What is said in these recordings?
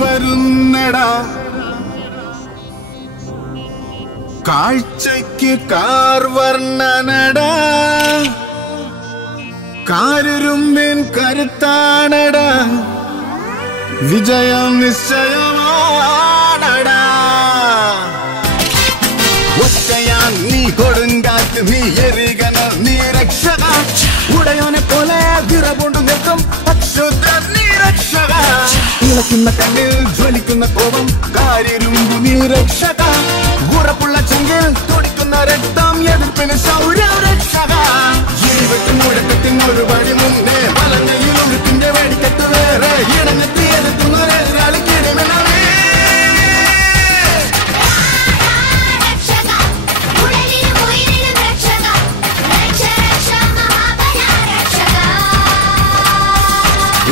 വരുന്നടാ കാഴ്ചയ്ക്ക് കാർവർണ്ണനടാ കാരുരുമ്പിൻ കരുത്താണടാ വിജയം നിശ്ചയമാണടാ ഒറ്റയാൻ നീ കൊടുങ്കാറ്റ് നീ എരികന നീ രക്ഷക ഉടയോനെ പോലെ വിറകൊണ്ടു നിൽക്കും അക്ഷുദ്ര നീ രക്ഷക ഇളക്കുന്ന കണ്ണിൽ ജ്വലിക്കുന്ന കോപം കാര്യരുമ്പു നീ രക്ഷക ഉറപ്പുള്ള ചെങ്കിൽ തുടിക്കുന്ന രക്തം എതിർപ്പിന് ശൗര്യ രക്ഷക ജീവിതത്തിൽ മുഴക്കത്തിന് ഒരുപടി മുന്നേ വലഞ്ഞയിൽ ഒഴുക്കിന്റെ വെടിക്കെട്ട് വേറെ ഇണങ്ങത്തി എതിർക്കുന്ന എതിരാളിക്കിടിമിണവേ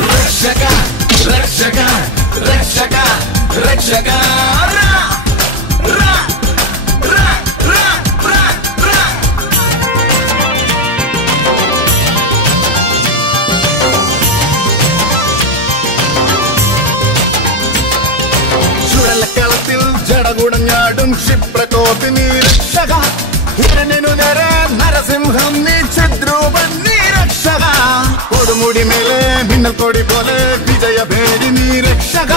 രക്ഷക രക്ഷക രക്ഷക ചുഴലക്കളത്തിൽ ജടകുടഞ്ഞാടും ക്ഷിപ്രകോപി നീ രക്ഷക ഹിരണിനു നേരെ നരസിംഹം നീ ചിദ്രൂപൻ നീ രക്ഷക കൊടുമുടി മേലെ മിന്നൽ കൊടി പോലെ വിജയ ഭേരി നീ രക്ഷക